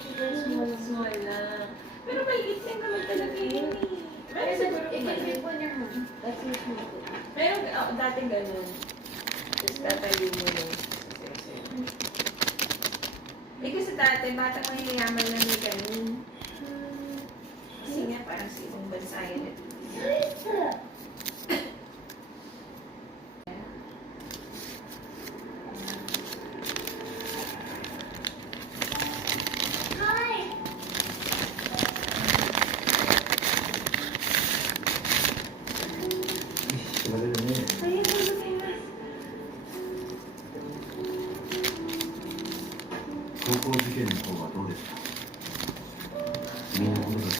Small lang. Pero maliit lang naman talaga yun eh. Meron siguro kumain. Meron, dating ganun. Tapos tatayo mo yung eh kasi dati, batang mayayaman lang ni Kanin. Kasi nga parang sa ibang bansa yun.